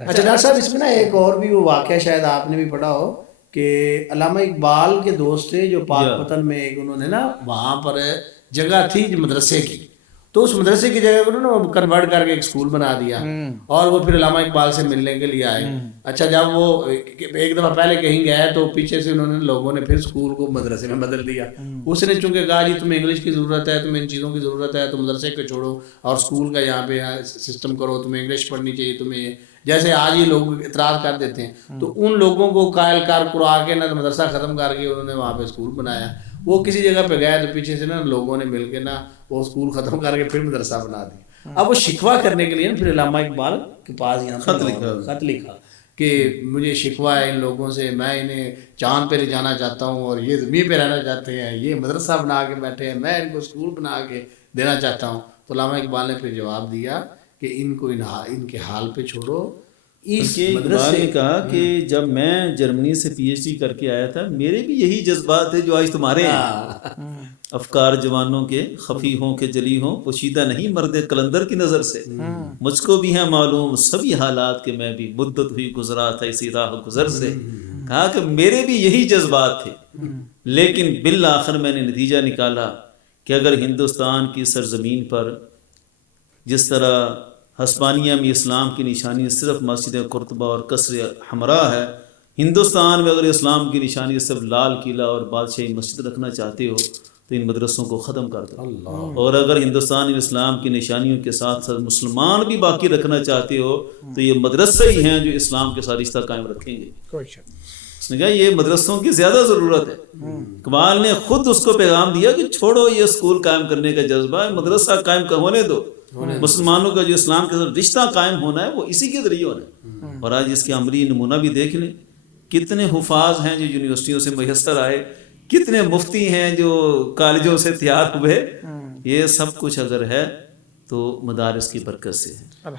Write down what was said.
اچھا ڈاکٹر صاحب اس میں نا ایک اور بھی وہ واقعہ شاید آپ نے بھی پڑھا ہو کہ علامہ اقبال کے دوست تھے جو پاک پتن میں ایک انہوں نے نا وہاں پر جگہ تھی مدرسے کی، تو اس مدرسے کی جگہ کو نا کنورٹ کر کے ایک اسکول بنا دیا اور وہ پھر علامہ اقبال سے ملنے کے لیے آئے. اچھا جب وہ ایک دفعہ پہلے کہیں گئے تو پیچھے سے انہوں نے لوگوں نے پھر اسکول کو مدرسے میں بدل دیا. اس نے چونکہ کہا جی تمہیں انگلش کی ضرورت ہے، تمہیں ان چیزوں کی ضرورت ہے، تو مدرسے کو چھوڑو اور اسکول کا یہاں پہ سسٹم کرو، تمہیں انگلش پڑھنی چاہیے، تمہیں جیسے آج یہ لوگ اعتراض کر دیتے ہیں. تو ان لوگوں کو قائل کار کرا کے نا مدرسہ ختم کر کے انہوں نے وہاں پہ اسکول بنایا. وہ کسی جگہ پہ گئے تو پیچھے سے نا لوگوں نے مل کے نا وہ اسکول ختم کر کے پھر مدرسہ بنا دیا. اب وہ شکوہ کرنے کے لیے نا پھر علامہ اقبال کے پاس یہاں خط لکھا کہ مجھے شکوہ ہے ان لوگوں سے، میں انہیں چاند پہ لے جانا چاہتا ہوں اور یہ زمین پہ رہنا چاہتے ہیں، یہ مدرسہ بنا کے بیٹھے ہیں، میں ان کو اسکول بنا کے دینا چاہتا ہوں. تو علامہ اقبال نے پھر جواب دیا کہ ان کو ان کے حال پہ چھوڑو. اقبال نے کہا کہ جب میں جرمنی سے پی ایچ ڈی کر کے آیا تھا میرے بھی یہی جذبات تھے جو آج تمہارے ہیں. افکار جوانوں کے خفی ہوں کہ جلی ہوں، پوشیدہ نہیں مرد قلندر کی نظر سے، مجھ کو بھی ہے معلوم سبھی حالات کہ میں بھی مدت ہوئی گزرا تھا اسی راہ گزر سے. کہا کہ میرے بھی یہی جذبات تھے، لیکن بالآخر میں نے نتیجہ نکالا کہ اگر ہندوستان کی سرزمین پر جس طرح ہسپانیہ میں اسلام کی نشانی صرف مسجد قرطبہ اور قصر حمراء ہے، ہندوستان میں اگر اسلام کی نشانی صرف لال قلعہ اور بادشاہی مسجد رکھنا چاہتے ہو تو ان مدرسوں کو ختم کر دو. اور اگر ہندوستان میں اسلام کی نشانیوں کے ساتھ ساتھ مسلمان بھی باقی رکھنا چاہتے ہو تو یہ مدرسے ہی ہیں جو اسلام کے ساتھ رشتہ قائم رکھیں گے. اس نے کہا یہ مدرسوں کی زیادہ ضرورت ہے. اقبال نے خود اس کو پیغام دیا کہ چھوڑو یہ اسکول قائم کرنے کا جذبہ ہے، مدرسہ قائم ہونے دو. مسلمانوں کا جو اسلام کے ساتھ رشتہ قائم ہونا ہے وہ اسی کے ذریعے ہونا ہے. اور آج اس کے عملی نمونہ بھی دیکھ لیں، کتنے حفاظ ہیں جو یونیورسٹیوں سے میسر آئے، کتنے مفتی ہیں جو کالجوں سے تیار ہوئے. یہ سب کچھ اگر ہے تو مدارس کی برکت سے ہے.